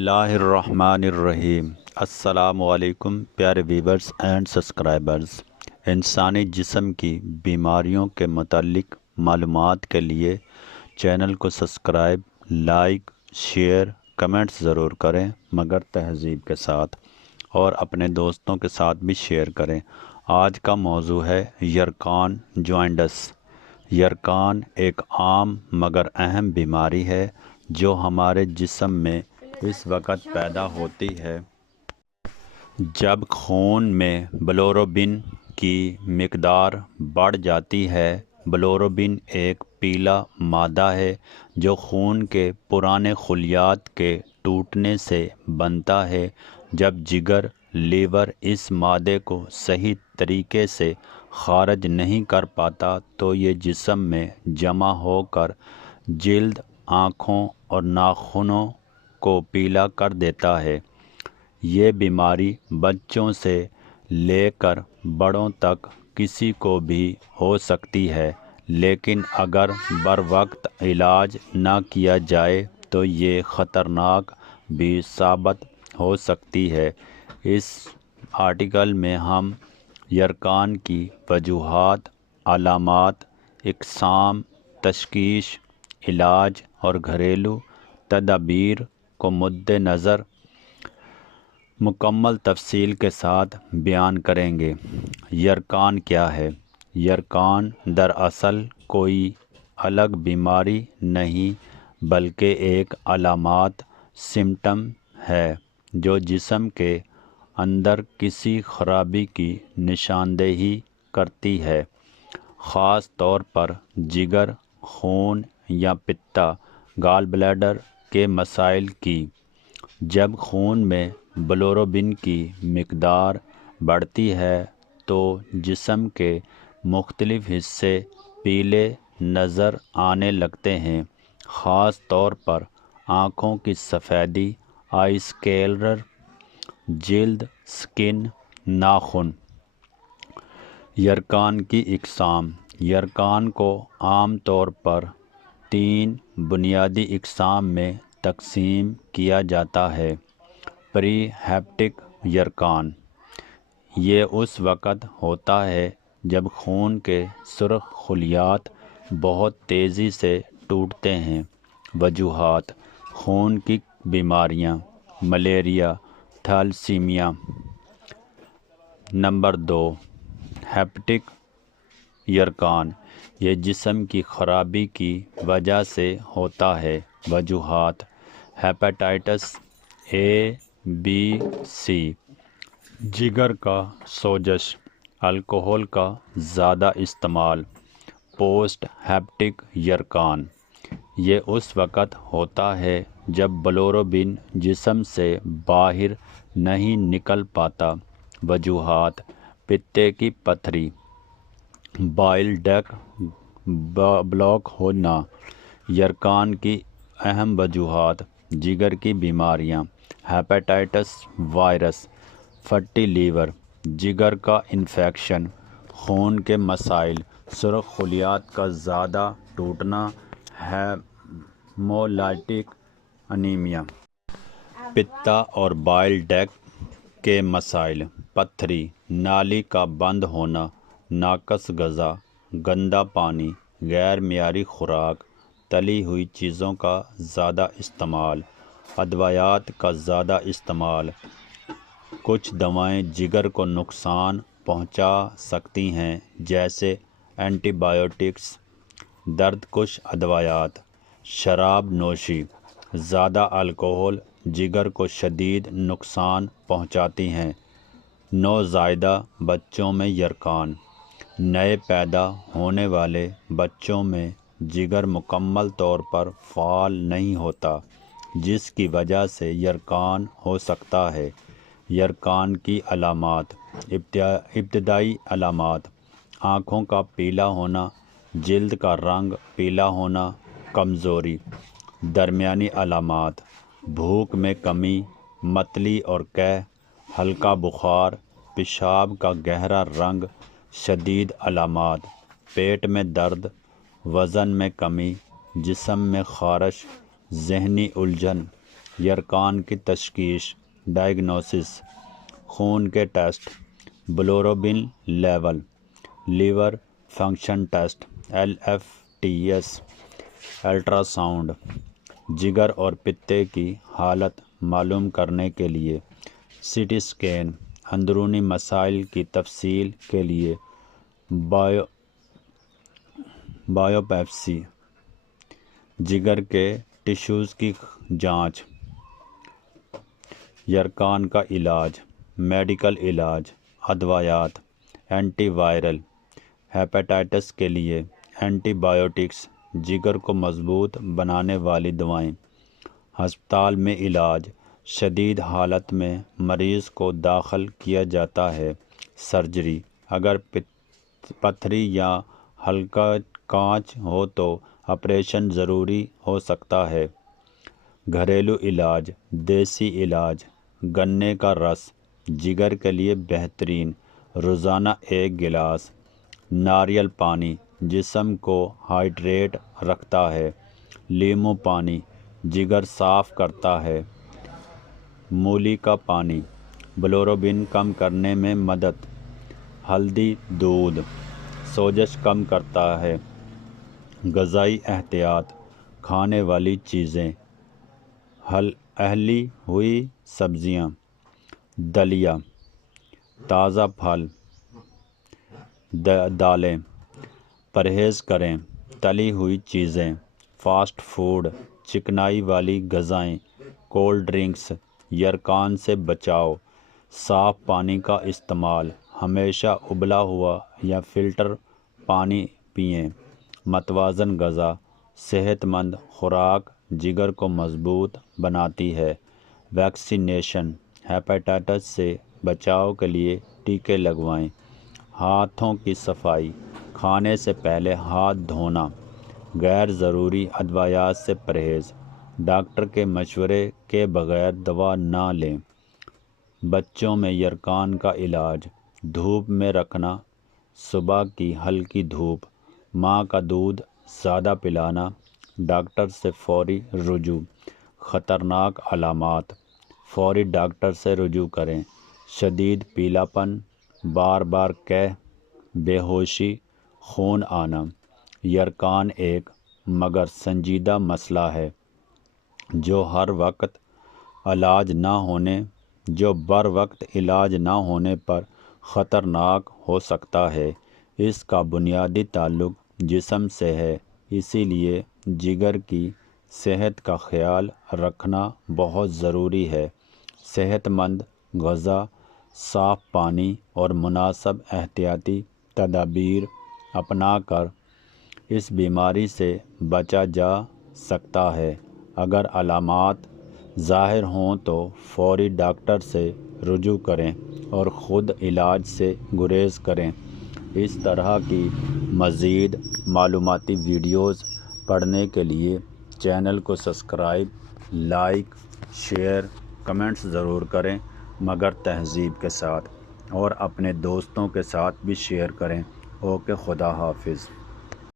اللہ الرحمن الرحیم۔ السلام علیکم پیارے ویورز اینڈ سبسکرائبرز۔ انسانی جسم کی بیماریوں کے متعلق معلومات کے لیے چینل کو سبسکرائب، لائک، شیئر، کمنٹس ضرور کریں مگر تہذیب کے ساتھ، اور اپنے دوستوں کے ساتھ بھی شیئر کریں۔ آج کا موضوع ہے یرقان جوائنٹس۔ یرقان ایک عام مگر اہم بیماری ہے جو ہمارے جسم میں اس وقت پیدا ہوتی ہے جب خون میں بلوروبن کی مقدار بڑھ جاتی ہے۔ بلوروبن ایک پیلا مادہ ہے جو خون کے پرانے خلیات کے ٹوٹنے سے بنتا ہے۔ جب جگر، لیور اس مادے کو صحیح طریقے سے خارج نہیں کر پاتا تو یہ جسم میں جمع ہو کر جلد، آنکھوں اور ناخنوں کو پیلا کر دیتا ہے۔ یہ بیماری بچوں سے لے کر بڑوں تک کسی کو بھی ہو سکتی ہے، لیکن اگر بروقت علاج نہ کیا جائے تو یہ خطرناک بھی ثابت ہو سکتی ہے۔ اس آرٹیکل میں ہم یرقان کی وجوہات، علامات، اقسام، تشخیص، علاج اور گھریلو تدابیر کو مد نظر مکمل تفصیل کے ساتھ بیان کریں گے۔ یرقان کیا ہے؟ یرقان دراصل کوئی الگ بیماری نہیں بلکہ ایک علامات، سمٹم ہے جو جسم کے اندر کسی خرابی کی نشاندہی کرتی ہے، خاص طور پر جگر، خون یا پتا، گال بلیڈر کے مسائل کی۔ جب خون میں بلوروبن کی مقدار بڑھتی ہے تو جسم کے مختلف حصے پیلے نظر آنے لگتے ہیں، خاص طور پر آنکھوں کی سفیدی، آئی کلر، جلد، سکن، ناخن۔ یرقان کی اقسام۔ یرقان کو عام طور پر 3 بنیادی اقسام میں تقسیم کیا جاتا ہے۔ پری ہیپٹک یرقان۔ یہ اس وقت ہوتا ہے جب خون کے سرخ خلیات بہت تیزی سے ٹوٹتے ہیں۔ وجوہات: خون کی بیماریاں، ملیریا، تھیلیسیمیا۔ نمبر 2، ہیپٹک یرقان۔ یہ جسم کی خرابی کی وجہ سے ہوتا ہے۔ وجوہات: ہیپاٹائٹس اے، بی، سی، جگر کا سوزش، الکحل کا زیادہ استعمال۔ پوسٹ ہیپٹک یرقان۔ یہ اس وقت ہوتا ہے جب بلوروبن جسم سے باہر نہیں نکل پاتا۔ وجوہات: پتے کی پتھری، بائل ڈکٹ بلاک ہونا۔ یرقان کی اہم وجوہات: جگر کی بیماریاں، ہیپاٹائٹس وائرس، فیٹی لیور، جگر کا انفیکشن، خون کے مسائل، سرخ خلیات کا زیادہ ٹوٹنا، ہیمولائٹک انیمیا۔ پتا اور بائل ڈکٹ کے مسائل: پتھری، نالی کا بند ہونا، ناقص غذا، گندا پانی، غیر معیاری خوراک، تلی ہوئی چیزوں کا زیادہ استعمال، ادویات کا زیادہ استعمال۔ کچھ دوائیں جگر کو نقصان پہنچا سکتی ہیں جیسے اینٹی بایوٹکس، درد کش ادویات۔ شراب نوشی، زیادہ الکحل جگر کو شدید نقصان پہنچاتی ہیں۔ نوزائیدہ بچوں میں یرقان۔ نئے پیدا ہونے والے بچوں میں جگر مکمل طور پر فعال نہیں ہوتا، جس کی وجہ سے یرقان ہو سکتا ہے۔ یرقان کی علامات۔ ابتدائی علامات: آنکھوں کا پیلا ہونا، جلد کا رنگ پیلا ہونا، کمزوری۔ درمیانی علامات: بھوک میں کمی، متلی اور قے، ہلکا بخار، پیشاب کا گہرا رنگ۔ شدید علامات: پیٹ میں درد، وزن میں کمی، جسم میں خارش، ذہنی الجھن، یرقان کی تشخیص ڈائگنوسس، خون کے test, bilirubin level, liver function test LFTS، ultrasound, جگر اور پتے کی حالت معلوم کرنے کے لیے CT اسکین، اندرونی مسائل کی تفصیل کے لیے بایوپسی، جگر کے ٹشوز کی جانچ۔ یرقان کا علاج، میڈیکل علاج، ادویات، اینٹی وائرل، ہیپاٹائٹس کے لیے اینٹی بایوٹکس، جگر کو مضبوط بنانے والی دوائیں۔ ہسپتال میں علاج، شدید حالت میں مریض کو داخل کیا جاتا ہے۔ سرجری، اگر پتھری یا ہلکا کانچ ہو تو آپریشن ضروری ہو سکتا ہے۔ گھریلو علاج، دیسی علاج، گنے کا رس جگر کے لیے بہترین، روزانہ 1 گلاس۔ ناریل پانی جسم کو ہائیڈریٹ رکھتا ہے۔ لیموں پانی جگر صاف کرتا ہے۔ مولی کا پانی بلوروبن کم کرنے میں مدد۔ ہلدی دودھ سوزش کم کرتا ہے۔ غذائی احتیاط، کھانے والی چیزیں، اہلی ہوئی سبزیاں، دلیہ، تازہ پھل، دالیں۔ پرہیز کریں، تلی ہوئی چیزیں، فاسٹ فوڈ، چکنائی والی غذائیں، کولڈ ڈرنکس۔ یرقان سے بچاؤ، صاف پانی کا استعمال، ہمیشہ ابلا ہوا یا فلٹر پانی پئیں۔ متوازن غذا، صحت مند خوراک جگر کو مضبوط بناتی ہے۔ ویکسینیشن، ہیپاٹائٹس سے بچاؤ کے لیے ٹیکے لگوائیں۔ ہاتھوں کی صفائی، کھانے سے پہلے ہاتھ دھونا۔ غیر ضروری ادویات سے پرہیز، ڈاکٹر کے مشورے کے بغیر دوا نہ لیں۔ بچوں میں یرقان کا علاج، دھوپ میں رکھنا، صبح کی ہلکی دھوپ، ماں کا دودھ زیادہ پلانا، ڈاکٹر سے فوری رجوع۔ خطرناک علامات، فوری ڈاکٹر سے رجوع کریں۔ شدید پیلا پن، بار بار قے، بے ہوشی، خون آنا۔ یرقان ایک مگر سنجیدہ مسئلہ ہے جو بر وقت علاج نہ ہونے پر خطرناک ہو سکتا ہے۔ اس کا بنیادی تعلق جسم سے ہے، اسی لیے جگر کی صحت کا خیال رکھنا بہت ضروری ہے۔ صحت مند غذا، صاف پانی اور مناسب احتیاطی تدابیر اپنا کر اس بیماری سے بچا جا سکتا ہے۔ اگر علامات ظاہر ہوں تو فوری ڈاکٹر سے رجوع کریں اور خود علاج سے گریز کریں۔ اس طرح کی مزید معلوماتی ویڈیوز پڑھنے کے لیے چینل کو سبسکرائب، لائک، شیئر، کمنٹس ضرور کریں مگر تہذیب کے ساتھ، اور اپنے دوستوں کے ساتھ بھی شیئر کریں۔ اوکے، خدا حافظ۔